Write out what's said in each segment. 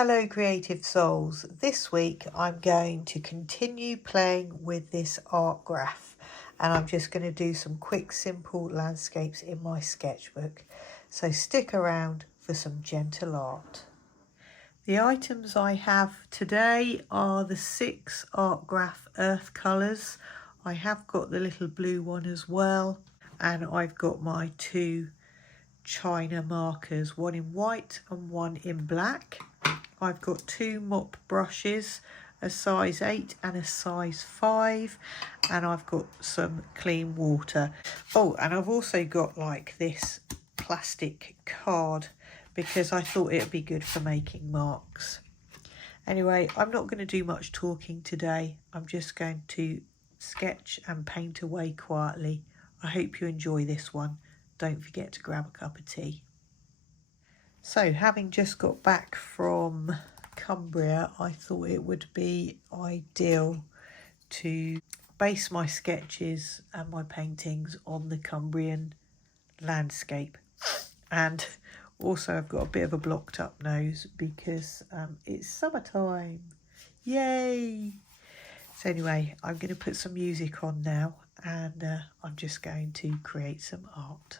Hello creative souls. This week I'm going to continue playing with this Art Graf and I'm just going to do some quick simple landscapes in my sketchbook. So stick around for some gentle art. The items I have today are the 6 Art Graf earth colours. I have got the little blue one as well, and I've got my 2 China markers, one in white and one in black. I've got 2 mop brushes, a size 8 and a size 5, and I've got some clean water. Oh, and I've also got like this plastic card because I thought it would be good for making marks. Anyway, I'm not going to do much talking today. I'm just going to sketch and paint away quietly. I hope you enjoy this one. Don't forget to grab a cup of tea. So, having just got back from Cumbria, I thought it would be ideal to base my sketches and my paintings on the Cumbrian landscape. And also I've got a bit of a blocked up nose because it's summertime. Yay! So anyway, I'm going to put some music on now and I'm just going to create some art.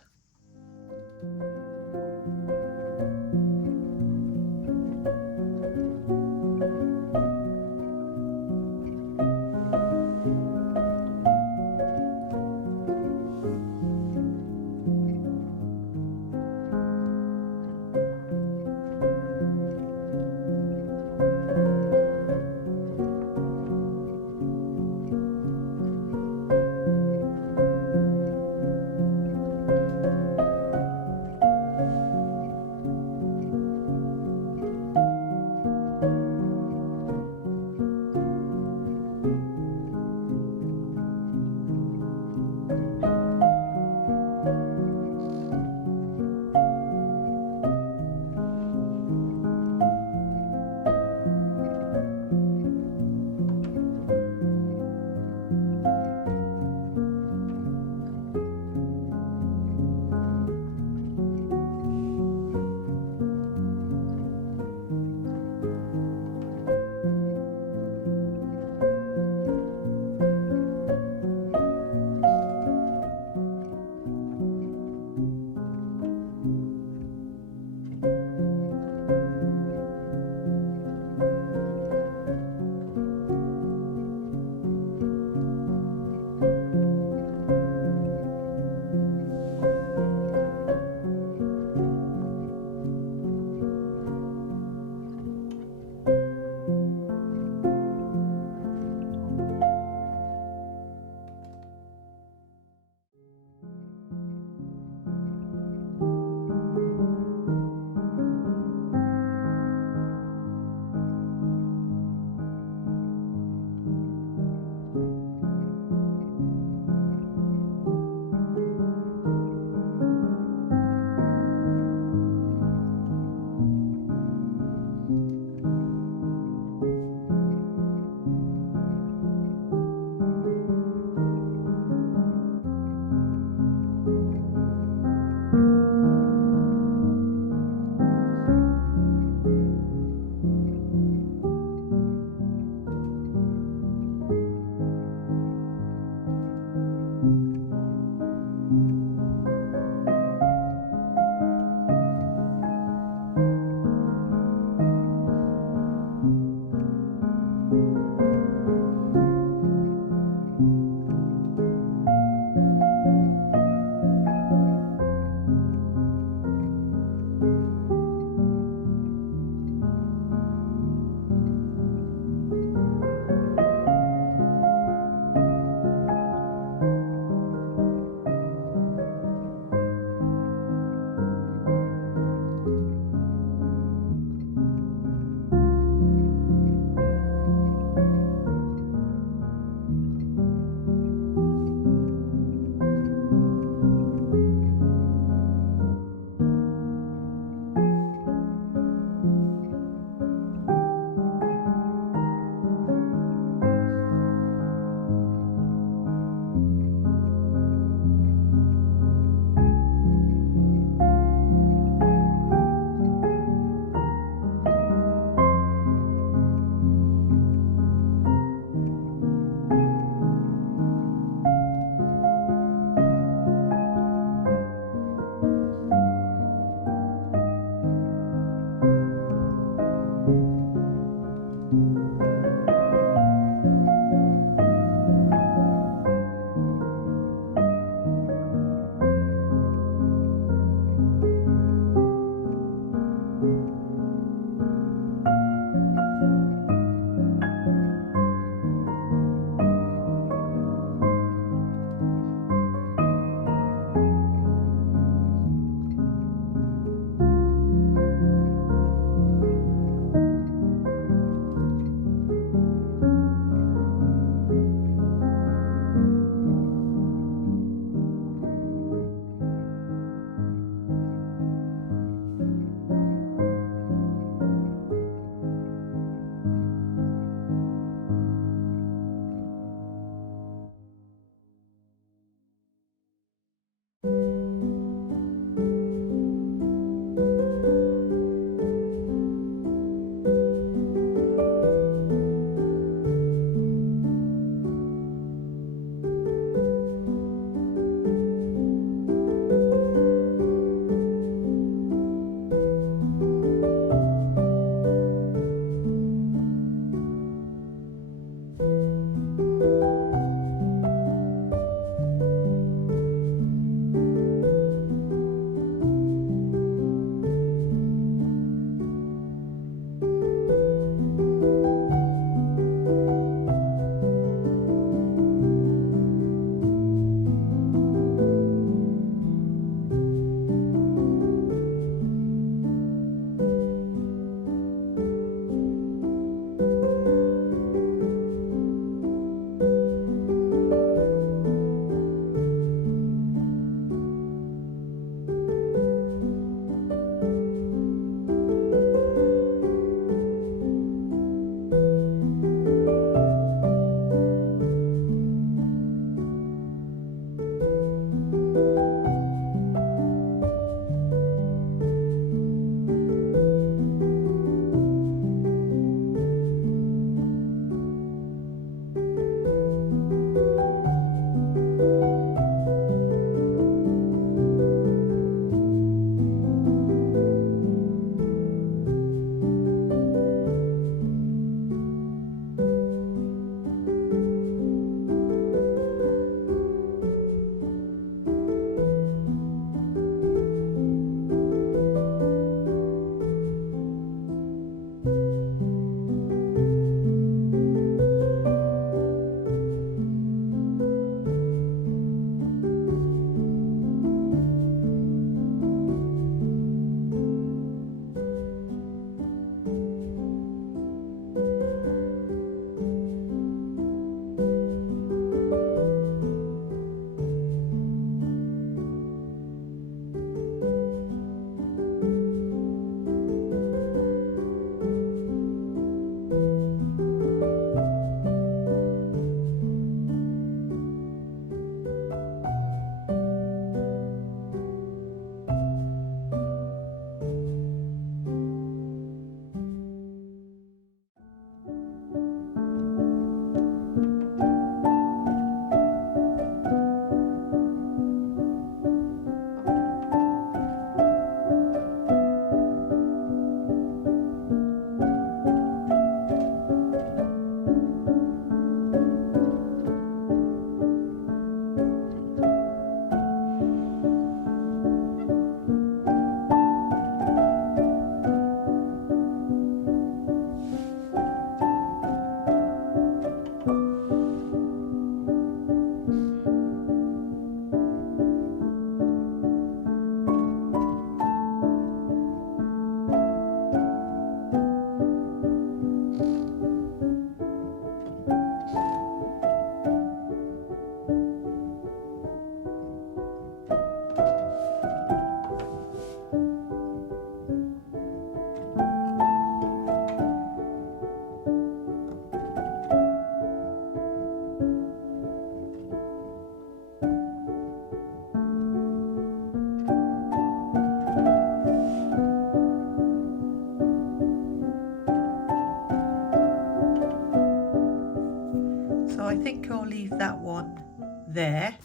think I'll leave that one there.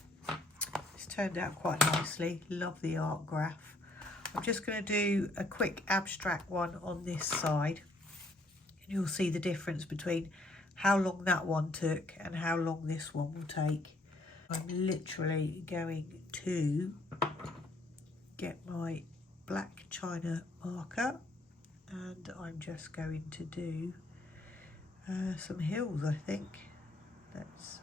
It's turned out quite nicely. Love the Art Graf. I'm just going to do a quick abstract one on this side, and you'll see the difference between how long that one took and how long this one will take. I'm literally going to get my black china marker, and I'm just going to do some hills, I think. Let's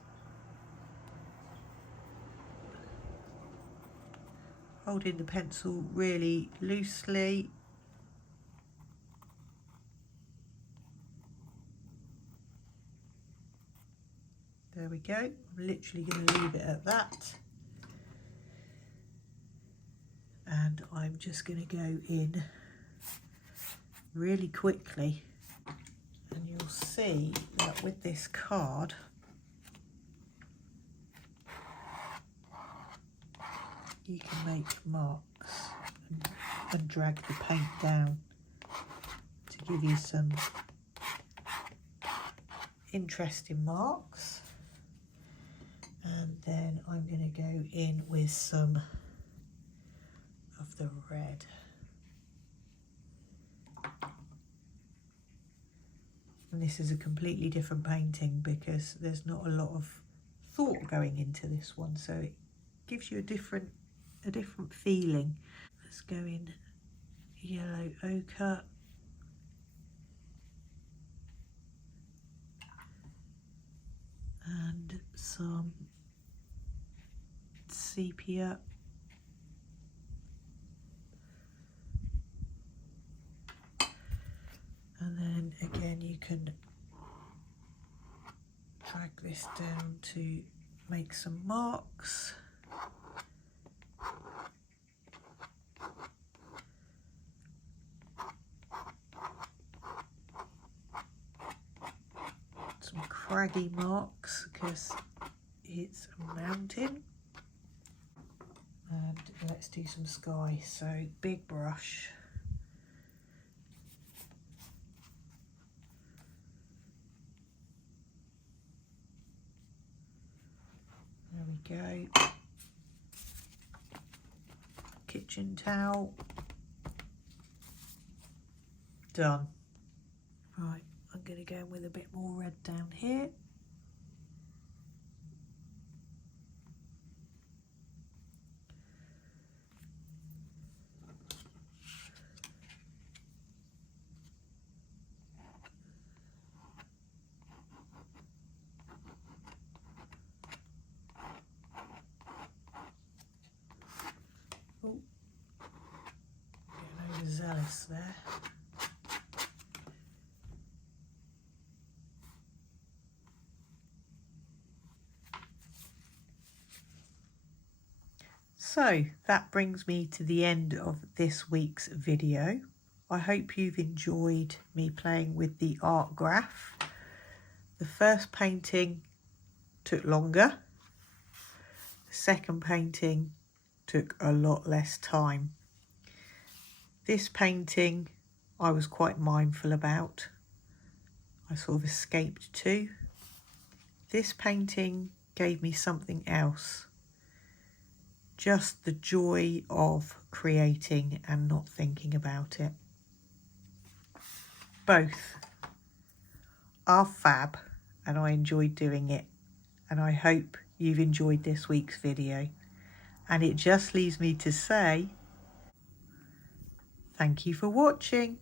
holding the pencil really loosely. There we go. I'm literally going to leave it at that. And I'm just going to go in really quickly. And you'll see that with this card, you can make marks and drag the paint down to give you some interesting marks. And then I'm going to go in with some of the red. And this is a completely different painting because there's not a lot of thought going into this one, so it gives you a different feeling. Let's go in yellow ochre. And some sepia. And then again you can drag this down to make some marks. Some craggy marks because it's a mountain. And let's do some sky. So big brush. There we go. Kitchen towel. Done. Right, I'm going to go in with a bit more red down here. Oh, getting overzealous there. So that brings me to the end of this week's video. I hope you've enjoyed me playing with the Art Graf. The first painting took longer. The second painting took a lot less time. This painting I was quite mindful about. I sort of escaped to. This painting gave me something else. Just the joy of creating and not thinking about it. Both are fab and I enjoyed doing it. And I hope you've enjoyed this week's video. And it just leaves me to say, thank you for watching.